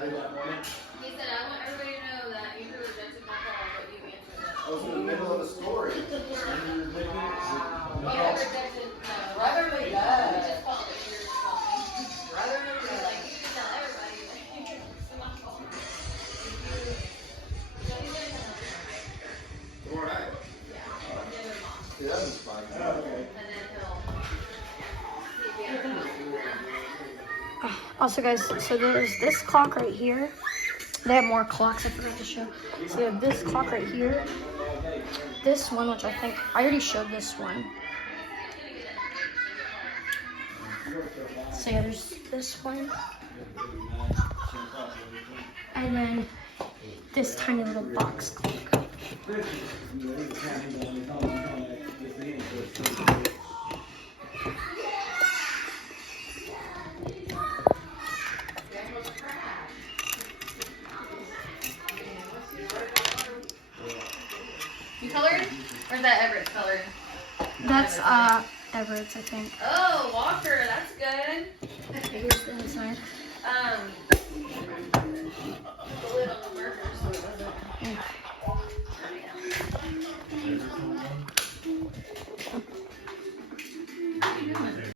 He said, I want everybody to know that Andrew rejected my call, but you answered it. I was in the middle of a story. You rejected, no. Brotherly He love. just called it yours or something. Brotherly He was love. like, you can tell everybody that it's my fault. So he's gonna come over. Alright. Yeah. The other mom. Yeah, that was fine. Okay. And then he'll see if he ever comes. Also, guys, so there's this clock right here. They have more clocks I forgot to show. So they have this clock right here. This one, which I think I already showed this one. So yeah, there's this one. And then this tiny little box clock. You colored? Or is that Everett colored? That's Everett's, I think. Oh, Walker, that's good. Here's the inside. The lid on the burger so it doesn't. Yeah.